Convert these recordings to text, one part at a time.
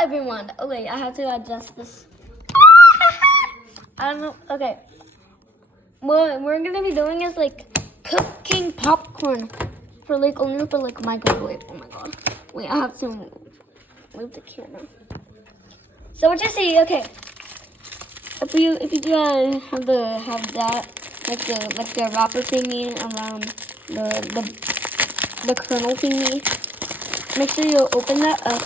everyone. Oh wait, I have to adjust this. I don't know. Okay. What we're gonna be doing is like cooking popcorn for like only for like microwave. Oh my god. Wait, I have to move the camera. So what you see? Okay. If you have that like the wrapper thingy around the kernel thingy, make sure you open that up.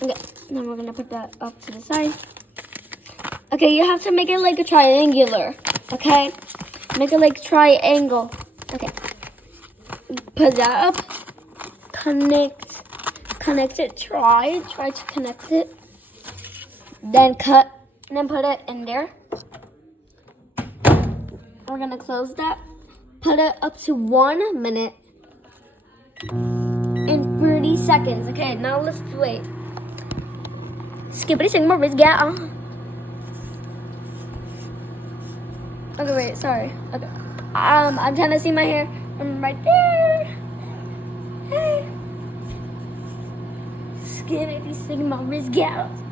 Okay, then we're gonna put that up to the side. Okay, you have to make it like a triangular. Okay, make it like triangle. Okay, put that up. Connect it. Try to connect it. Then cut. And then put it in there. We're gonna close that. Put it up to 1 minute and 30 seconds. Okay, now let's wait. Skippity sing more get on. Okay, wait, sorry. Okay. I'm trying to see my hair from right there. Hey. Skippity sing more get on.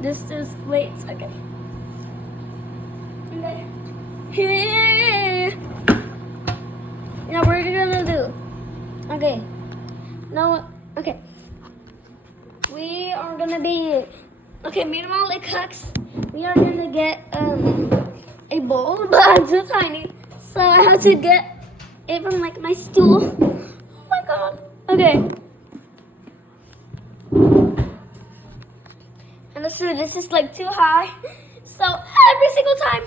This is wait, okay. Okay. Here. Now what are you gonna do? Okay. Now okay. We are gonna be okay, meanwhile it cooks. We are gonna get a bowl, but it's too tiny. So I have to get it from like my stool. Oh my god. Okay. And this is like too high. So every single time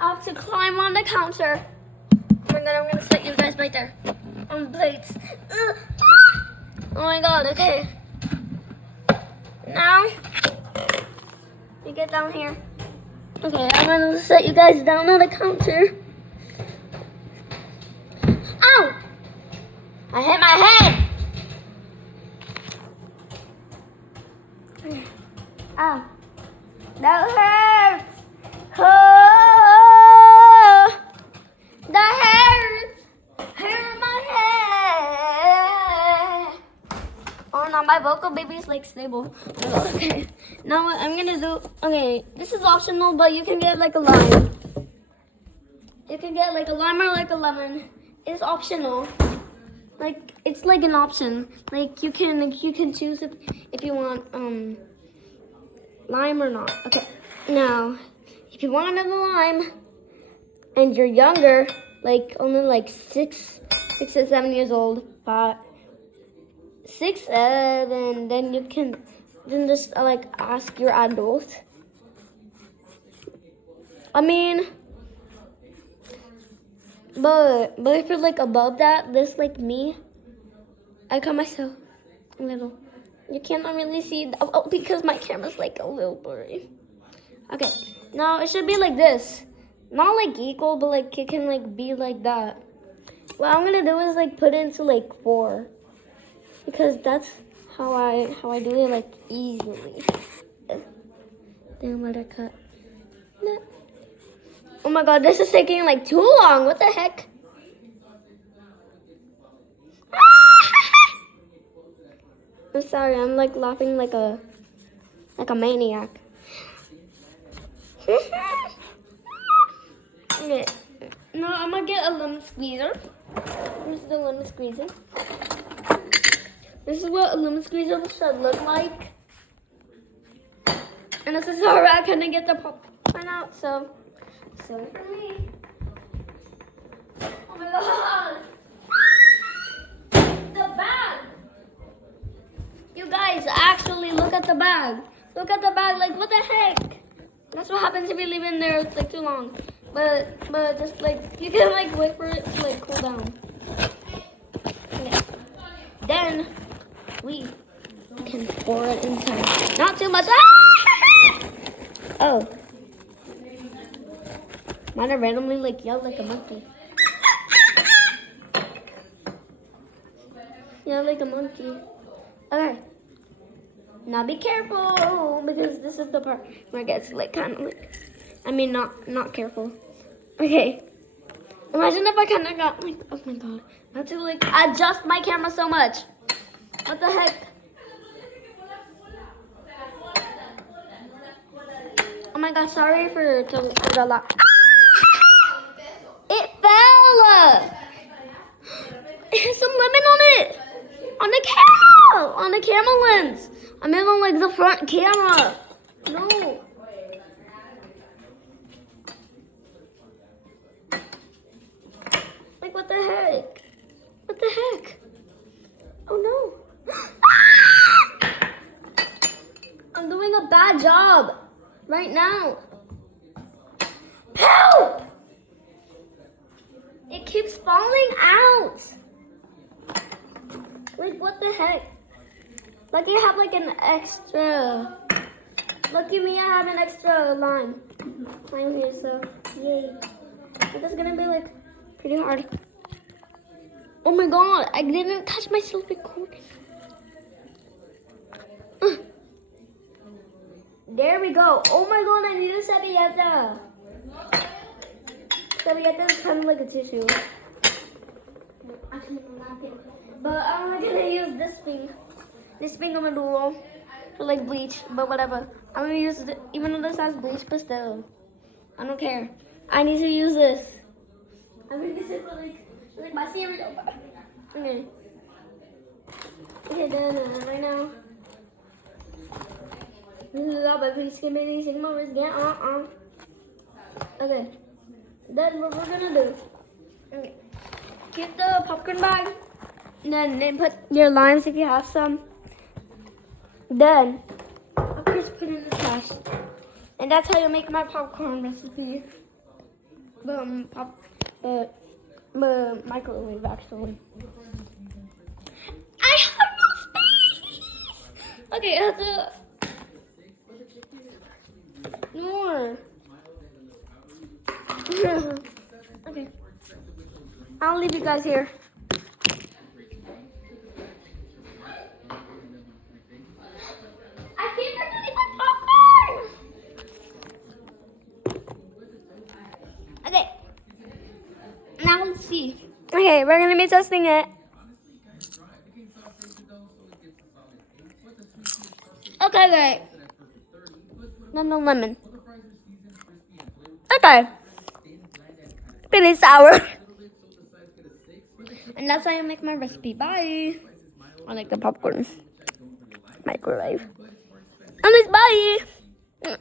I have to climb on the counter. Oh my god, I'm gonna set you guys right there on the plates. Oh my god, okay. Now you get down here. Okay, I'm gonna set you guys down on the counter. Ow! I hit my head! Ow. That hurts! Oh! That hurts! Hurt my head! Oh no, my vocal baby is like stable. Okay. Now what I'm gonna do, okay, this is optional, but you can get like a lime. You can get like a lime or like a lemon. It's optional. Like it's like an option. Like you can choose if you want lime or not. Okay. Now, if you want a lime and you're younger, like only like 6 to 7 years old, but 6, 7, then you can just like ask your adult. I mean, but if you're like above that, this like me, I cut myself a little. You cannot really see because my camera's like a little blurry. Okay, now it should be like this, not like equal, but like it can like be like that. What I'm gonna do is like put it into like 4, because that's how I do it like easily. Then what I cut. Oh my god, this is taking like too long. What the heck? I'm sorry, I'm like laughing like a maniac. Okay, now I'm gonna get a lemon squeezer. This is the lemon squeezer. This is what a lemon squeezer should look like. And this is how I kind of get the popcorn out. So for me. Oh my god! The bag. You guys, actually look at the bag. Look at the bag. Like what the heck? That's what happens if you leave it in there like too long. But just like you can like wait for it to like cool down. Okay. Then we can pour it inside. Not too much. Oh. Mine randomly like yelled like a monkey. Yeah, like a monkey. Okay. Now be careful, because this is the part where it gets like kind of like, I mean not careful. Okay. Imagine if I kind of got like, oh my god, I have to like adjust my camera so much. What the heck? Oh my god, sorry for the lot. It fell. It has some lemon on it. On the camera. On the camera lens. I mean on like the front camera. No. Like what the heck? What the heck? Oh no. I'm doing a bad job right now. Help! It keeps falling out. Like what the heck? Like you have like an extra. Lucky me, I have an extra line here, so yay. This is gonna be like pretty hard. Oh my god, I didn't touch myself recording. There we go. Oh my god, I need a servilleta. Servilleta is kind of like a tissue. But I'm gonna use this thing. This thing I'm gonna do for like bleach, but whatever. I'm gonna use it, even though this has bleach, but still. I don't care. I need to use this. I'm gonna use it for like my cereal. Okay. Okay, done right now. Okay. Then what we're gonna do? Okay. Keep the popcorn bag. Then put your limes if you have some. Then I'll just put it in the trash. And that's how you make my popcorn recipe. Microwave actually. I have no space. Okay, I have to. More. Okay. I'll leave you guys here. I keep forgetting my popcorn. Okay. Now let's see. Okay, we're gonna be testing it. Okay, great. No lemon. Okay. Pretty sour. And that's how I make my recipe. Bye. I like the popcorn. Microwave. And it's bye.